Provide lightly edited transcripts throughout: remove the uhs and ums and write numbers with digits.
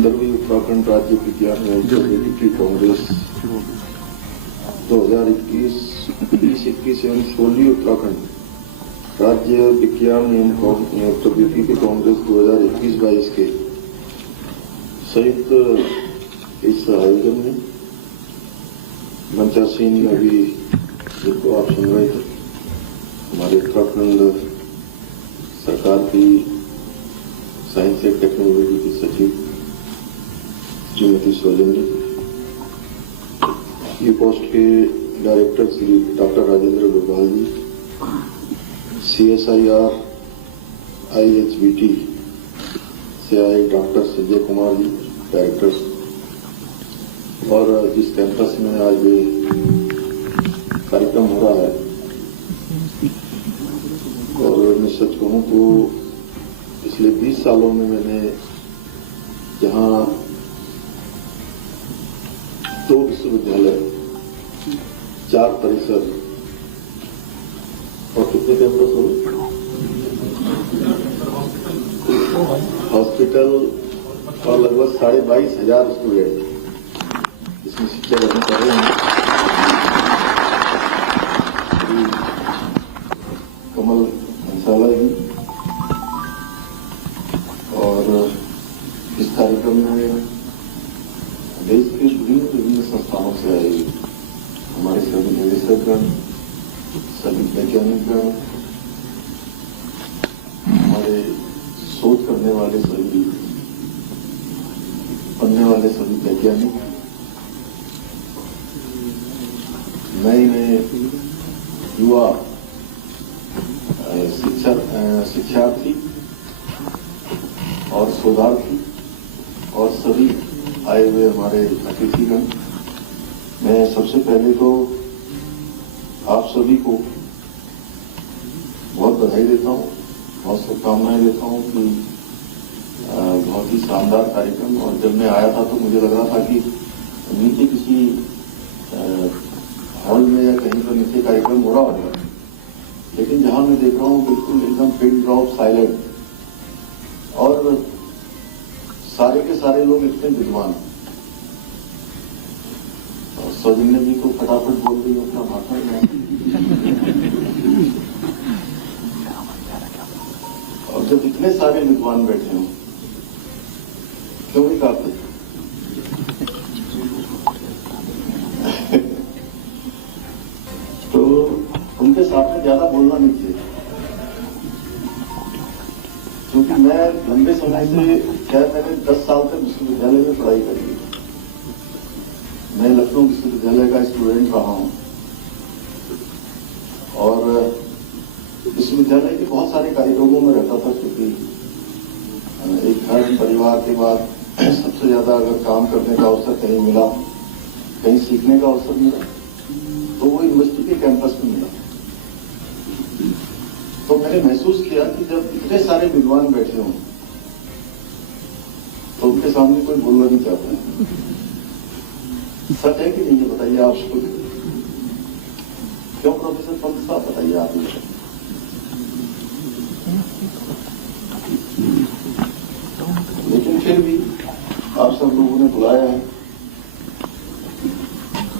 15वीं उत्तराखंड राज्य विज्ञान एवं प्रौद्योगिकी कांग्रेस 2021 एवं 16वीं उत्तराखंड राज्य विज्ञान एवं प्रौद्योगिकी कांग्रेस 2021-22 के संयुक्त इस आयोजन में मंचासीन में अभी जिनको आप सुन रहे थे हमारे उत्तराखंड सरकार की साइंस एंड टेक्नोलॉजी की सचिव श्रीमती सोलंकी, ये पोस्ट के director Shri doctor Rajendra Gopal ji, CSIR IHBT से आए डॉक्टर संजय कुमार जी डायरेक्टर, और जिस कैंपस में आज ये कार्यक्रम हो रहा है, और मैं सच कहूं तो पिछले 20 सालों में मैंने जहां 2 विश्वविद्यालय, 4 परिसर और कितने कैंपस हो, हॉस्पिटल और लगभग 22,500 स्टूडेंट इसमें शिक्षा ग्रहण कर रहे हैं। कमल हंसाला जी, और इस कार्यक्रम में देश के विभिन्न संस्थानों से आए हमारे सभी निवेशकगण, सभी वैज्ञानिकगण, हमारे शोध करने वाले सभी, पढ़ने वाले सभी वैज्ञानिक, नए युवा शिक्षार्थी और शोधार्थी और सभी आए हुए हमारे अतिथिगण, मैं सबसे पहले तो आप सभी को बहुत बधाई देता हूं, बहुत शुभकामनाएं देता हूं कि बहुत ही शानदार कार्यक्रम। और जब मैं आया था तो मुझे लग रहा था कि नीचे किसी हॉल में या कहीं पर नीचे कार्यक्रम हो रहा होगा, लेकिन जहां मैं देख रहा हूं बिल्कुल एकदम पिन ड्रॉप साइलेंट, और सारे के सारे लोग इतने विद्वान। सौजन्य जी को फटाफट बोल रही हूं अपना भाषण में, और जब इतने सारे विद्वान बैठे हों क्यों नहीं काफी तो उनके सामने ज्यादा बोलना नहीं चाहिए, क्योंकि मैं लंबे समय से, शायद मैंने 10 साल तक विश्वविद्यालय में पढ़ाई करी है। मैं लखनऊ विश्वविद्यालय का स्टूडेंट रहा हूं, और विश्वविद्यालय के बहुत सारे कार्यक्रमों में रहता था, क्योंकि एक घर परिवार के बाद सबसे ज्यादा अगर काम करने का अवसर कहीं मिला, कहीं सीखने का अवसर मिला, तो वो यूनिवर्सिटी के कैंपस में मिला। तो मैंने महसूस किया कि जब इतने सारे विद्वान बैठे हों तो उनके सामने कोई बोलना नहीं चाहता है। सच है कि नहीं, ये बताइए आप सबको। क्यों प्रोफेसर पंत साहब, बताइए आप। लेकिन फिर भी आप सब लोगों ने बुलाया है,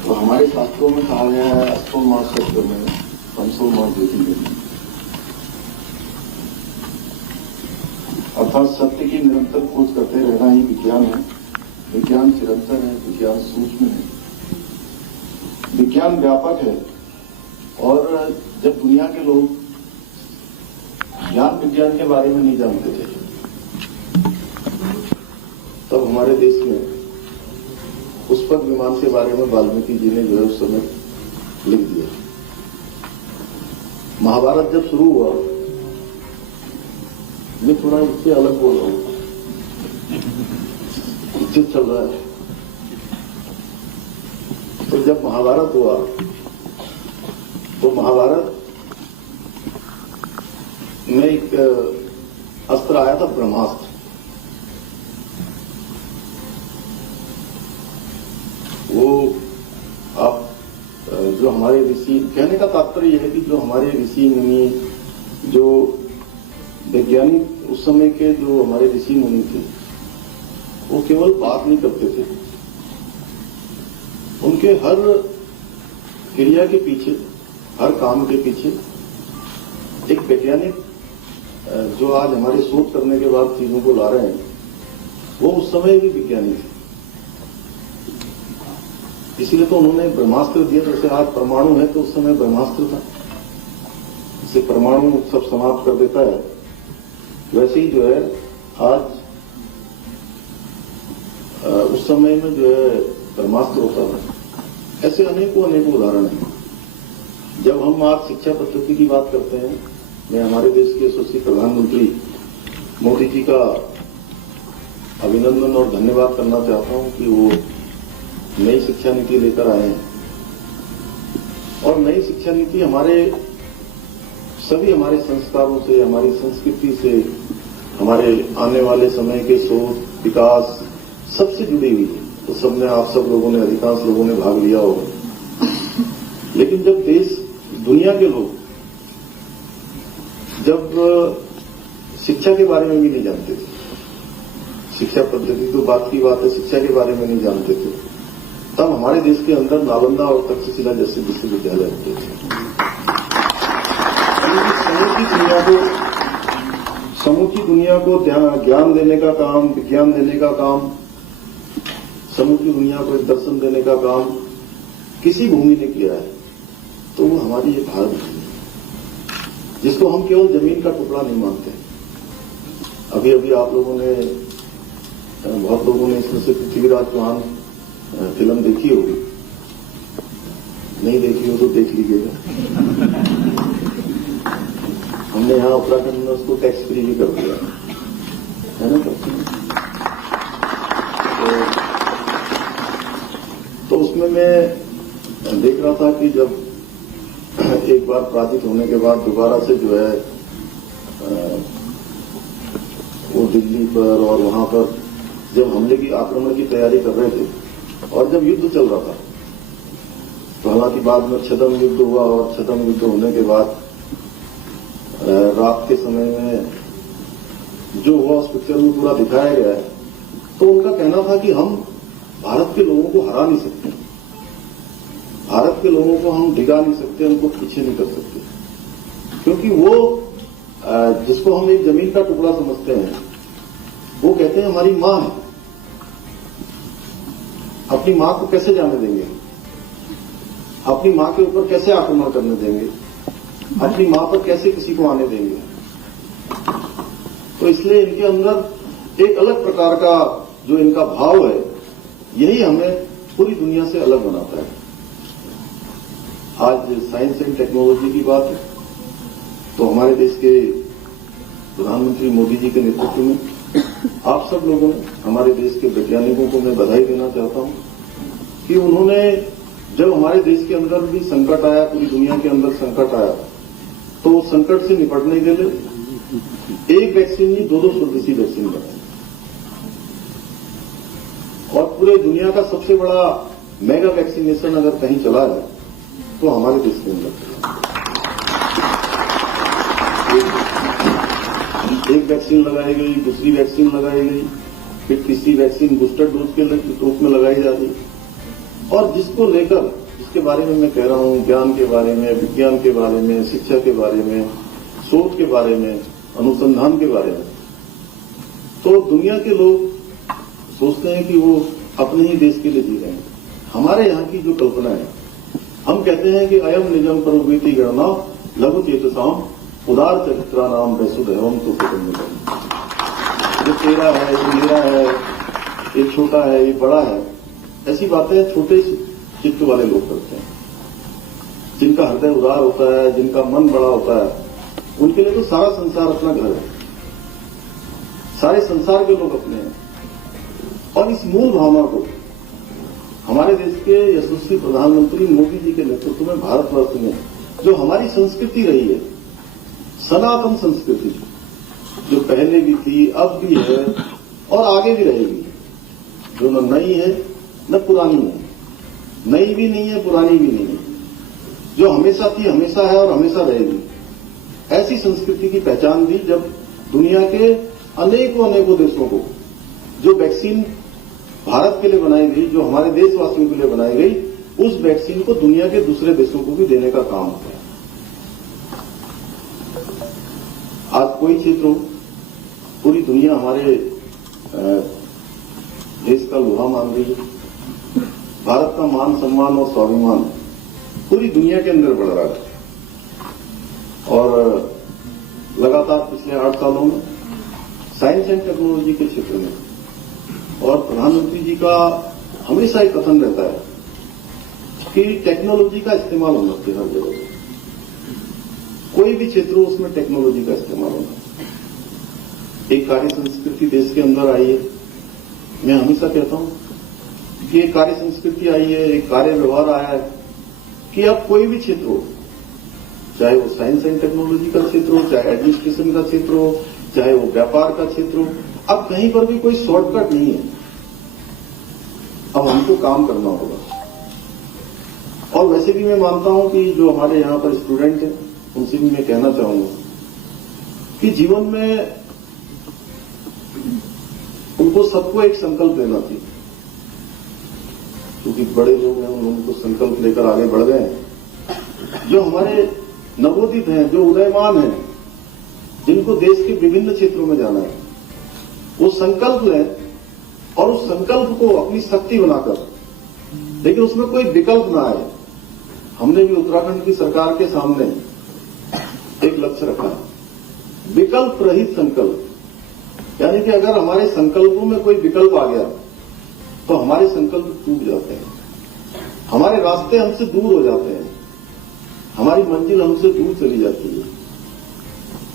तो हमारे शास्त्रों में कहा गया है, अस्तो मास सत्य में पंसो मास देती है, अर्थात सत्य की निरंतर खोज करते रहना ही विज्ञान है। विज्ञान चिरंतन है, विज्ञान सूक्ष्म है, विज्ञान व्यापक है। और जब दुनिया के लोग ज्ञान विज्ञान के बारे में नहीं जानते थे, तब हमारे देश में पुष्पक विमान के बारे में वाल्मीकि जी ने जो है उस समय लिख दिया। महाभारत जब शुरू हुआ, मैं थोड़ा इससे अलग बोल रहा हूं, उचित चल रहा है। तो जब महाभारत हुआ तो महाभारत में एक अस्त्र आया था, ब्रह्मास्त्र। वो आप जो हमारे ऋषि, कहने का तात्पर्य यह है कि जो हमारे ऋषि मुनि, जो वैज्ञानिक उस समय के जो हमारे ऋषि मुनि थे, वो केवल बात नहीं करते थे, उनके हर क्रिया के पीछे, हर काम के पीछे एक वैज्ञानिक जो आज हमारे शोध करने के बाद चीजों को ला रहे हैं, वो उस समय भी विज्ञानी थे। इसीलिए तो उन्होंने ब्रह्मास्त्र दिया। जैसे आज परमाणु है तो उस समय ब्रह्मास्त्र था, इससे परमाणु सब समाप्त कर देता है। वैसे ही जो है आज उस समय में जो है ब्रह्मास्त्र होता था। ऐसे अनेकों उदाहरण हैं। जब हम आज शिक्षा पद्धति की बात करते हैं, मैं हमारे देश के यशस्वी प्रधानमंत्री मोदी जी का अभिनंदन और धन्यवाद करना चाहता हूं कि वो नई शिक्षा नीति लेकर आए हैं। और नई शिक्षा नीति हमारे संस्कारों से, हमारी संस्कृति से, हमारे आने वाले समय के शोध, विकास सबसे जुड़ी हुई है। तो सबने, आप सब लोगों ने, अधिकांश लोगों ने भाग लिया होगा। लेकिन जब देश, दुनिया के लोग जब शिक्षा के बारे में भी नहीं जानते थे, शिक्षा पद्धति तो बात की बात है, शिक्षा के बारे में नहीं जानते थे, तब हमारे देश के अंदर नालंदा और तक्षशिला जैसे विश्वविद्यालय होते थे। समूची दुनिया को ज्ञान देने का काम, विज्ञान देने का काम, समूची दुनिया को एक दर्शन देने का काम किसी भूमि ने किया है, तो वो हमारी ये भारत भूमि है, जिसको हम केवल जमीन का टुकड़ा नहीं मानते। अभी अभी आप लोगों ने, बहुत लोगों ने इसमें से पृथ्वीराज चौहान फिल्म देखी होगी, नहीं देखी हो तो देख लीजिएगा। हमने यहां उत्तराखंड में उसको टैक्स फ्री भी कर दिया है ना। तो उसमें मैं देख रहा था कि जब एक बार पराजित होने के बाद दोबारा से जो है वो दिल्ली पर और वहां पर जब हमले की, आक्रमण की तैयारी कर रहे थे और जब युद्ध चल रहा था, तो हालांकि बाद में छद्म युद्ध हुआ और छद्म युद्ध होने के बाद रात के समय में जो हुआ उस पिक्चर में पूरा दिखाया गया है। तो उनका कहना था कि हम भारत के लोगों को हरा नहीं सकते, भारत के लोगों को हम डिगा नहीं सकते, उनको पीछे नहीं कर सकते, क्योंकि वो जिसको हम एक जमीन का टुकड़ा समझते हैं, वो कहते हैं हमारी मां है। अपनी मां को कैसे जाने देंगे, अपनी मां के ऊपर कैसे आक्रमण करने देंगे, अपनी मां पर कैसे किसी को आने देंगे। तो इसलिए इनके अंदर एक अलग प्रकार का जो इनका भाव है, यही हमें पूरी दुनिया से अलग बनाता है। आज साइंस एंड टेक्नोलॉजी की बात है, तो हमारे देश के प्रधानमंत्री मोदी जी के नेतृत्व में आप सब लोगों ने, हमारे देश के वैज्ञानिकों को मैं बधाई देना चाहता हूं कि उन्होंने, जब हमारे देश के अंदर भी संकट आया, पूरी दुनिया के अंदर संकट आया, तो उस संकट से निपटने के लिए एक वैक्सीन नहीं, 2-2 स्वदेशी वैक्सीन बनाई। और पूरे दुनिया का सबसे बड़ा मेगा वैक्सीनेशन अगर कहीं चला है तो हमारे देश के अंदर एक वैक्सीन लगाई गई, दूसरी वैक्सीन लगाई गई, फिर तीसरी वैक्सीन बूस्टर डोज के रूप में लगाई जा रही। और जिसको लेकर, जिसके बारे में मैं कह रहा हूं, ज्ञान के बारे में, विज्ञान के बारे में, शिक्षा के बारे में, शोध के बारे में, अनुसंधान के बारे में, तो दुनिया के लोग सोचते हैं कि वो अपने ही देश के लिए जी रहे हैं। हमारे यहाँ की जो कल्पना है, हम कहते हैं कि अयम निजम प्रवृत्ति गणना लघु चेतसाम उदार चरित्रा नाम वैसुदैवम तो कुटुंबकम। ये तेरा है, ये मेरा है, ये छोटा है, ये बड़ा है, ऐसी बातें छोटे चित्त वाले लोग करते हैं। जिनका हृदय उदार होता है, जिनका मन बड़ा होता है, उनके लिए तो सारा संसार अपना घर है, सारे संसार के लोग अपने हैं। और इस मूल भावना को हमारे देश के यशस्वी प्रधानमंत्री मोदी जी के नेतृत्व में भारतवर्ष में जो हमारी संस्कृति रही है, सनातन संस्कृति, जो पहले भी थी, अब भी है और आगे भी रहेगी, जो न नई है न पुरानी है, नई भी नहीं है, पुरानी भी नहीं है, जो हमेशा थी, हमेशा है और हमेशा रहेगी, ऐसी संस्कृति की पहचान दी जब दुनिया के अनेकों देशों को जो वैक्सीन भारत के लिए बनाई गई, जो हमारे देशवासियों के लिए बनाई गई, उस वैक्सीन को दुनिया के दूसरे देशों को भी देने का काम किया। आज कोई क्षेत्र हो, पूरी दुनिया हमारे देश का लोहा मान रही है। भारत का मान सम्मान और स्वाभिमान पूरी दुनिया के अंदर बढ़ रहा है। और लगातार पिछले 8 सालों में साइंस एंड टेक्नोलॉजी के क्षेत्र में, और प्रधानमंत्री जी का हमेशा एक कथन रहता है कि टेक्नोलॉजी का इस्तेमाल होना चाहिए हर जगह। कोई भी क्षेत्र हो उसमें टेक्नोलॉजी का इस्तेमाल होना। एक कार्य संस्कृति देश के अंदर आई है। मैं हमेशा कहता हूं कि एक कार्य संस्कृति आई है, एक कार्य व्यवहार आया है कि अब कोई भी क्षेत्र हो, चाहे वो साइंस एंड टेक्नोलॉजी का क्षेत्र हो, चाहे एडमिनिस्ट्रेशन का क्षेत्र हो, चाहे वो व्यापार का क्षेत्र हो, अब कहीं पर भी कोई शॉर्टकट नहीं है। अब हमको काम करना होगा। और वैसे भी मैं मानता हूं कि जो हमारे यहां पर स्टूडेंट हैं, उनसे भी मैं कहना चाहूंगा कि जीवन में उनको सबको एक संकल्प लेना चाहिए। क्योंकि बड़े लोग हैं, उन लोगों को संकल्प लेकर आगे बढ़ गए हैं। जो हमारे नवोदित हैं, जो उदयमान हैं, जिनको देश के विभिन्न क्षेत्रों में जाना है, वो संकल्प लें और उस संकल्प को अपनी शक्ति बनाकर, लेकिन उसमें कोई विकल्प ना आए। हमने भी उत्तराखंड की सरकार के सामने एक लक्ष्य रखा है, विकल्प रहित संकल्प। यानी कि अगर हमारे संकल्पों में कोई विकल्प आ गया तो हमारे संकल्प टूट जाते हैं, हमारे रास्ते हमसे दूर हो जाते हैं, हमारी मंजिल हमसे दूर चली जाती है,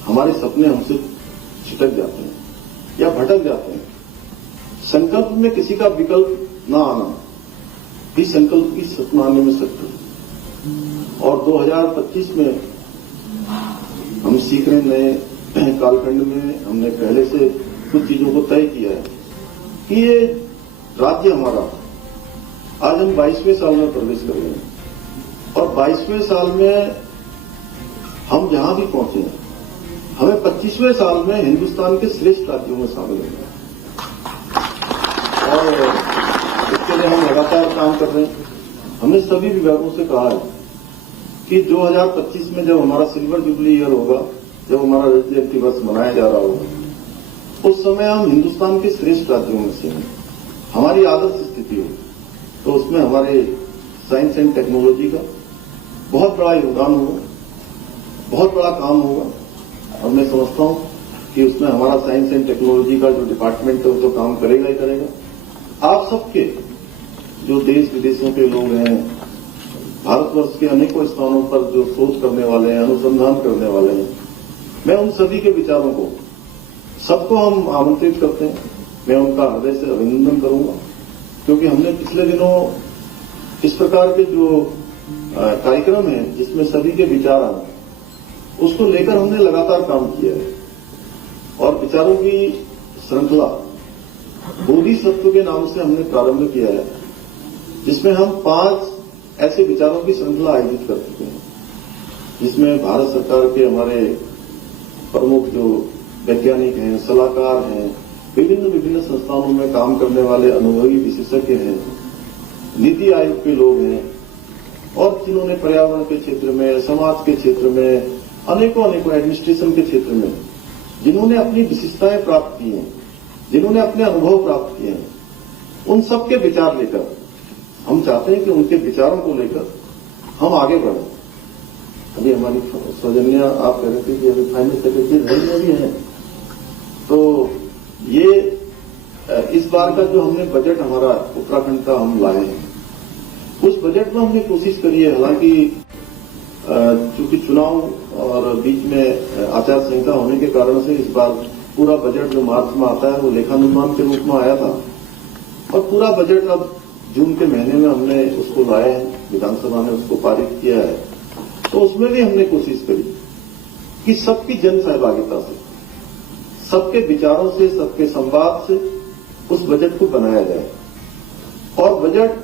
हमारे सपने हमसे छिटक जाते हैं या भटक जाते हैं। संकल्प में किसी का विकल्प ना आना भी संकल्प की सपना आने में सकता है। और 2025 में हम सीख रहे नए कालखंड में हमने पहले से कुछ चीजों को तय किया है कि ये राज्य हमारा, आज हम 22वें साल में प्रवेश कर रहे हैं और 22वें साल में हम जहां भी पहुंचे हैं, हमें 25वें साल में हिंदुस्तान के श्रेष्ठ राज्यों में शामिल होना है। और इसके लिए हम लगातार काम कर रहे हैं। हमने सभी विभागों से कहा है कि 2025 में जब हमारा सिल्वर जुबली ईयर होगा, जब हमारा रजत जयंती वर्ष मनाया जा रहा होगा, उस समय हम हिंदुस्तान के श्रेष्ठ राज्यों में से हैं, हमारी आदर्श स्थिति हो, तो उसमें हमारे साइंस एंड टेक्नोलॉजी का बहुत बड़ा योगदान होगा, बहुत बड़ा काम होगा। और मैं समझता हूं कि उसमें हमारा साइंस एंड टेक्नोलॉजी का जो डिपार्टमेंट है वो तो काम करेगा ही करेगा। आप सबके जो देश विदेशों के लोग हैं, भारतवर्ष के अनेकों स्थानों पर जो शोध करने वाले हैं, अनुसंधान करने वाले हैं, मैं उन सभी के विचारों को, सबको हम आमंत्रित करते हैं। मैं उनका हृदय से अभिनंदन करूंगा, क्योंकि हमने पिछले दिनों इस प्रकार के जो कार्यक्रम है जिसमें सभी के विचार आए, उसको लेकर हमने लगातार काम किया है। और विचारों की श्रृंखला बोधिसत्व के नाम से हमने प्रारंभ किया है, जिसमें हम 5 ऐसे विचारों की श्रृंखला आयोजित कर चुके हैं, जिसमें भारत सरकार के हमारे प्रमुख जो वैज्ञानिक हैं, सलाहकार हैं, विभिन्न संस्थानों में काम करने वाले अनुभवी विशेषज्ञ हैं, नीति आयोग के लोग हैं, और जिन्होंने पर्यावरण के क्षेत्र में, समाज के क्षेत्र में, अनेकों एडमिनिस्ट्रेशन के क्षेत्र में जिन्होंने अपनी विशिष्टताएं प्राप्त की हैं, जिन्होंने अपने अनुभव प्राप्त किए हैं, उन सबके विचार लेकर हम चाहते हैं कि उनके विचारों को लेकर हम आगे बढ़ें। अभी हमारी सौजन्या आप कह रहे थे कि अभी फाइनेंस सेक्रेटरी में भी हैं, तो ये इस बार का जो हमने बजट हमारा उत्तराखंड का हम लाए हैं, उस बजट में हमने कोशिश करी है, हालांकि चूंकि चुनाव और बीच में आचार संहिता होने के कारण से इस बार पूरा बजट जो मार्च में आता है वो लेखानुमान के रूप में आया था, और पूरा बजट अब जून के महीने में हमने उसको लाए हैं, विधानसभा ने उसको पारित किया है। तो उसमें भी हमने कोशिश करी कि सबकी जन सहभागिता से, सबके विचारों से, सबके संवाद से उस बजट को बनाया जाए, और बजट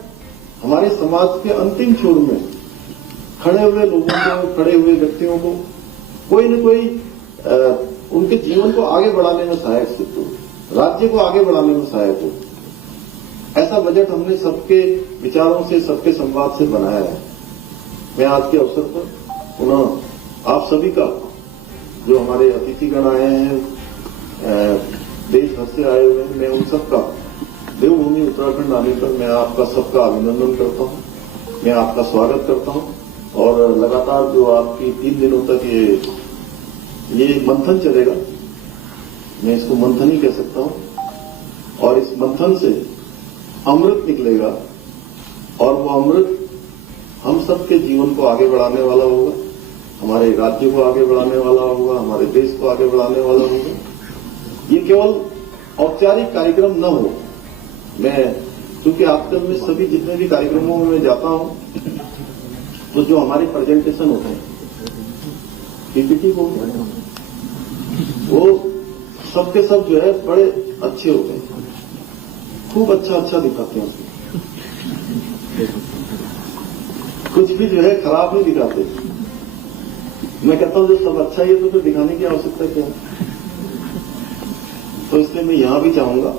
हमारे समाज के अंतिम छोर में खड़े हुए लोगों को, खड़े हुए व्यक्तियों को कोई न कोई उनके जीवन को आगे बढ़ाने में सहायक सिद्ध हो, राज्य को आगे बढ़ाने में सहायक हो। ऐसा बजट हमने सबके विचारों से, सबके संवाद से बनाया है। मैं आज के अवसर पर पुनः आप सभी का, जो हमारे अतिथिगण आए हैं, देश भर से आए हुए हैं, मैं उन सबका देवभूमि उत्तराखंड आने पर मैं आपका सबका अभिनंदन करता हूं, मैं आपका स्वागत करता हूं। और लगातार जो आपकी 3 दिनों तक ये मंथन चलेगा, मैं इसको मंथन ही कह सकता हूं, और इस मंथन से अमृत निकलेगा, और वो अमृत हम सबके जीवन को आगे बढ़ाने वाला होगा, हमारे राज्य को आगे बढ़ाने वाला होगा, हमारे देश को आगे बढ़ाने वाला होगा। ये केवल औपचारिक कार्यक्रम न हो। मैं, क्योंकि आजकल में सभी जितने भी कार्यक्रमों में मैं जाता हूं, तो जो हमारे प्रेजेंटेशन होते हैं, पीपीटी को, वो सबके सब जो है बड़े अच्छे होते हैं, खूब अच्छा दिखाते हैं उसमें, कुछ भी जो है खराब नहीं दिखाते। मैं कहता हूं जो सब अच्छा ही है तो फिर दिखाने की आवश्यकता क्या है। तो इसलिए मैं यहां भी चाहूंगा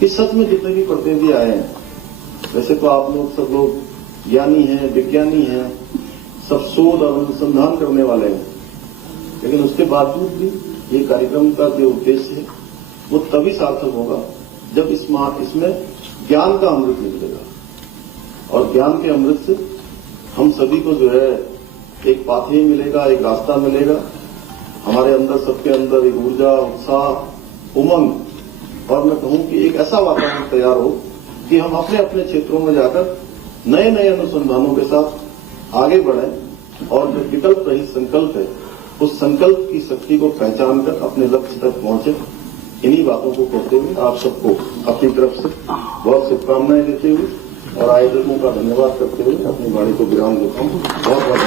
कि सच में जितने भी प्रतिनिधि आए हैं, वैसे तो आप लोग सब लोग ज्ञानी हैं, विज्ञानी हैं, सब शोध और अनुसंधान करने वाले हैं, लेकिन उसके बावजूद भी ये कार्यक्रम का जो उद्देश्य है वो तभी सार्थक होगा जब इसमें ज्ञान का अमृत निकलेगा, और ज्ञान के अमृत से हम सभी को जो है एक पाथवे मिलेगा, एक रास्ता मिलेगा। हमारे अंदर, सबके अंदर एक ऊर्जा, उत्साह, उमंग, और मैं कहूं कि एक ऐसा वातावरण तैयार हो कि हम अपने अपने क्षेत्रों में जाकर नए नए अनुसंधानों के साथ आगे बढ़ें, और जो विकल्प रहित संकल्प है, उस संकल्प की शक्ति को पहचान कर अपने लक्ष्य तक पहुंचे। इन्हीं बातों को कहते हुए आप सबको अपनी तरफ से बहुत शुभकामनाएं देते हुए और आयोजकों का धन्यवाद करते हुए अपनी वाणी को विराम देता हूं। बहुत बहुत